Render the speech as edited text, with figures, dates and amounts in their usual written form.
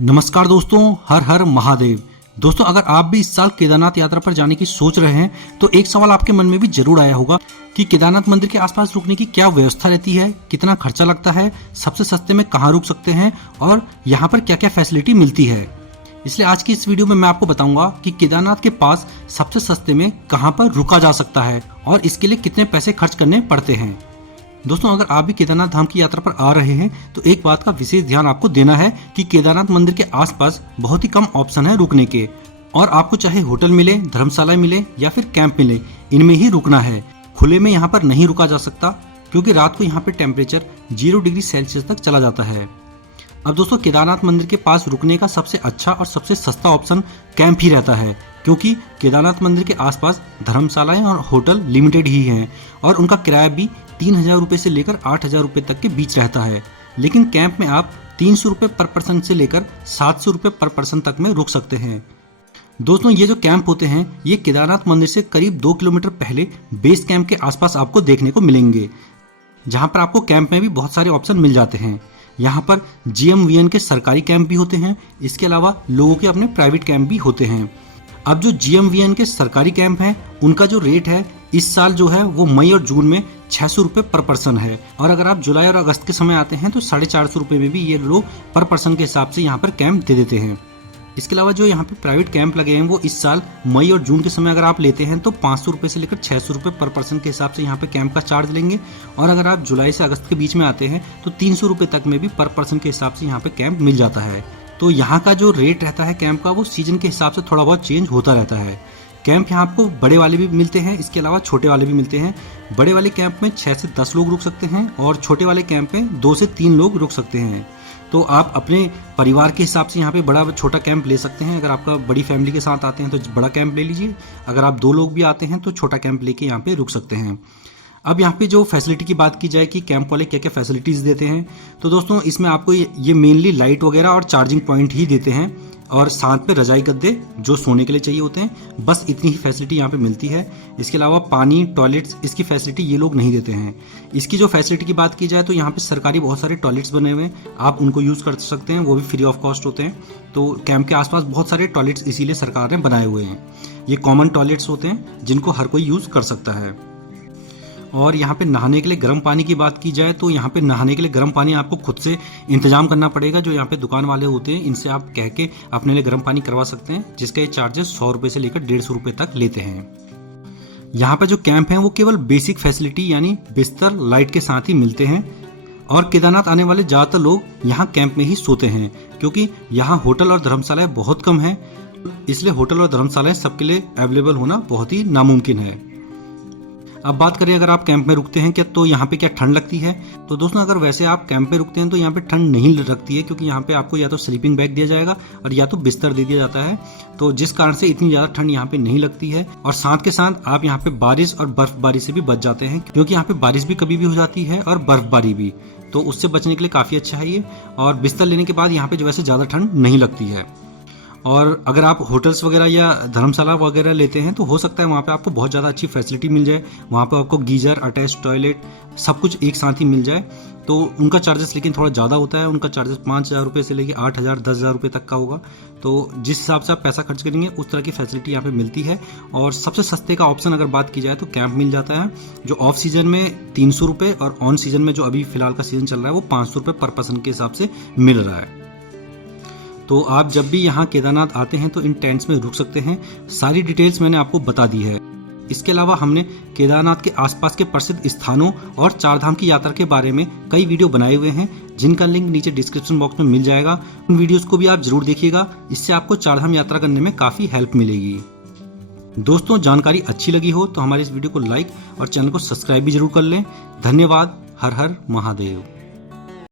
नमस्कार दोस्तों, हर हर महादेव। दोस्तों, अगर आप भी इस साल केदारनाथ यात्रा पर जाने की सोच रहे हैं तो एक सवाल आपके मन में भी जरूर आया होगा कि केदारनाथ मंदिर के आसपास रुकने की क्या व्यवस्था रहती है, कितना खर्चा लगता है, सबसे सस्ते में कहाँ रुक सकते हैं और यहाँ पर क्या क्या फैसिलिटी मिलती है। इसलिए आज की इस वीडियो में मैं आपको बताऊंगा कि केदारनाथ के पास सबसे सस्ते में कहाँ पर रुका जा सकता है और इसके लिए कितने पैसे खर्च करने पड़ते हैं। दोस्तों, अगर आप भी केदारनाथ धाम की यात्रा पर आ रहे हैं तो एक बात का विशेष ध्यान आपको देना है कि केदारनाथ मंदिर के आसपास बहुत ही कम ऑप्शन है रुकने के और आपको चाहे होटल मिले, धर्मशाला मिले या फिर कैंप मिले, इनमें ही रुकना है। खुले में यहाँ पर नहीं रुका जा सकता क्योंकि रात को यहाँ पे टेम्परेचर 0 डिग्री सेल्सियस तक चला जाता है। अब दोस्तों, केदारनाथ मंदिर के पास रुकने का सबसे अच्छा और सबसे सस्ता ऑप्शन कैंप ही रहता है क्योंकि केदारनाथ मंदिर के आसपास धर्मशालाएं और होटल लिमिटेड ही हैं और उनका किराया भी 3000 रुपये से लेकर 8000 रुपये तक के बीच रहता है। लेकिन कैंप में आप 300 रुपये पर पर्सन से लेकर 700 रुपये पर पर्सन तक में रुक सकते हैं। दोस्तों, ये जो कैंप होते हैं ये केदारनाथ मंदिर से करीब 2 किलोमीटर पहले बेस कैंप के आसपास आपको देखने को मिलेंगे, जहाँ पर आपको कैंप में भी बहुत सारे ऑप्शन मिल जाते हैं। यहाँ पर GMVN के सरकारी कैंप भी होते हैं, इसके अलावा लोगों के अपने प्राइवेट कैंप भी होते हैं। अब जो GMVN के सरकारी कैंप हैं उनका जो रेट है इस साल जो है वो मई और जून में 600 रुपये पर पर्सन है और अगर आप जुलाई और अगस्त के समय आते हैं तो 450 रुपये में भी ये लोग पर पर्सन के हिसाब से यहाँ पर कैंप दे देते हैं। इसके अलावा जो यहाँ पे प्राइवेट कैंप लगे हैं वो इस साल मई और जून के समय अगर आप लेते हैं तो 500 रुपये से लेकर 600 रुपये पर पर्सन के हिसाब से यहाँ पे कैंप का चार्ज लेंगे और अगर आप जुलाई से अगस्त के बीच में आते हैं तो 300 रुपये तक में भी पर पर्सन के हिसाब से यहाँ पे कैंप मिल जाता है। तो यहाँ का जो रेट रहता है कैंप का वो सीजन के हिसाब से थोड़ा बहुत चेंज होता रहता है। कैंप यहाँ आपको बड़े वाले भी मिलते हैं, इसके अलावा छोटे वाले भी मिलते हैं। बड़े वाले कैंप में 6 से 10 लोग रुक सकते हैं और छोटे वाले कैंप में 2 से 3 लोग रुक सकते हैं। तो आप अपने परिवार के हिसाब से यहाँ पे बड़ा छोटा कैंप ले सकते हैं। अगर आपका बड़ी फैमिली के साथ आते हैं तो बड़ा कैंप ले लीजिए, अगर आप 2 लोग भी आते हैं तो छोटा कैंप लेके यहाँ पे रुक सकते हैं। अब यहाँ पे जो फैसिलिटी की बात की जाए कि कैंप वाले क्या क्या फैसिलिटीज़ देते हैं, तो दोस्तों इसमें आपको ये मेनली लाइट वगैरह और चार्जिंग पॉइंट ही देते हैं और साथ में रजाई गद्दे जो सोने के लिए चाहिए होते हैं, बस इतनी ही फैसिलिटी यहाँ पे मिलती है। इसके अलावा पानी, टॉयलेट्स, इसकी फैसिलिटी ये लोग नहीं देते हैं। इसकी जो फैसिलिटी की बात की जाए तो यहाँ पे सरकारी बहुत सारे टॉयलेट्स बने हुए हैं, आप उनको यूज़ कर सकते हैं, वो भी फ्री ऑफ कॉस्ट होते हैं। तो कैंप के आसपास बहुत सारे टॉयलेट्स इसीलिए सरकार ने बनाए हुए हैं। ये कॉमन टॉयलेट्स होते हैं जिनको हर कोई यूज़ कर सकता है। और यहाँ पे नहाने के लिए गर्म पानी की बात की जाए तो यहाँ पे नहाने के लिए गर्म पानी आपको खुद से इंतजाम करना पड़ेगा। जो यहाँ पे दुकान वाले होते हैं इनसे आप कह के अपने लिए गर्म पानी करवा सकते हैं, जिसका ये चार्जेस 100 रुपये से लेकर 150 रुपये तक लेते हैं। यहाँ पे जो कैंप हैं वो केवल बेसिक फैसिलिटी यानी बिस्तर, लाइट के साथ ही मिलते हैं और केदारनाथ आने वाले ज़्यादातर लोग यहाँ कैंप में ही सोते हैं क्योंकि यहाँ होटल और धर्मशालाएँ बहुत कम हैं, इसलिए होटल और धर्मशालाएँ सबके लिए अवेलेबल होना बहुत ही नामुमकिन है। अब बात करें अगर आप कैंप में रुकते हैं क्या तो यहाँ पे क्या ठंड लगती है, तो दोस्तों अगर वैसे आप कैंप में रुकते हैं तो यहाँ पे ठंड नहीं लगती है क्योंकि यहाँ पे आपको या तो स्लीपिंग बैग दिया जाएगा और या तो बिस्तर दे दिया जाता है, तो जिस कारण से इतनी ज़्यादा ठंड यहाँ पे नहीं लगती है। और साथ के साथ आप यहाँ पे बारिश और बर्फबारी से भी बच जाते हैं क्योंकि यहाँ पे बारिश भी कभी भी हो जाती है और बर्फबारी भी, तो उससे बचने के लिए काफ़ी अच्छा है ये। और बिस्तर लेने के बाद यहाँ पे जो वैसे ज़्यादा ठंड नहीं लगती है। और अगर आप होटल्स वगैरह या धर्मशाला वगैरह लेते हैं तो हो सकता है वहाँ पे आपको बहुत ज़्यादा अच्छी फैसिलिटी मिल जाए, वहाँ पे आपको गीजर, अटैच टॉयलेट, सब कुछ एक साथ ही मिल जाए। तो उनका चार्जेस लेकिन थोड़ा ज़्यादा होता है, उनका चार्जेस 5000 रुपये से लेकर 8000, 10000 रुपये तक का होगा। तो जिस हिसाब से आप पैसा खर्च करेंगे उस तरह की फैसिलिटी यहाँ पे मिलती है। और सबसे सस्ते का ऑप्शन अगर बात की जाए तो कैंप मिल जाता है, जो ऑफ सीजन में 300 रुपये और ऑन सीजन में जो अभी फिलहाल का सीजन चल रहा है वो 500 रुपये पर पर्सन के हिसाब से मिल रहा है। तो आप जब भी यहाँ केदारनाथ आते हैं तो इन टेंट्स में रुक सकते हैं। सारी डिटेल्स मैंने आपको बता दी है। इसके अलावा हमने केदारनाथ के आसपास के प्रसिद्ध स्थानों और 4 धाम की यात्रा के बारे में कई वीडियो बनाए हुए हैं जिनका लिंक नीचे डिस्क्रिप्शन बॉक्स में मिल जाएगा। उन वीडियोस को भी आप जरूर देखिएगा, इससे आपको 4 धाम यात्रा करने में काफ़ी हेल्प मिलेगी। दोस्तों, जानकारी अच्छी लगी हो तो हमारी इस वीडियो को लाइक और चैनल को सब्सक्राइब भी जरूर कर लें। धन्यवाद। हर हर महादेव।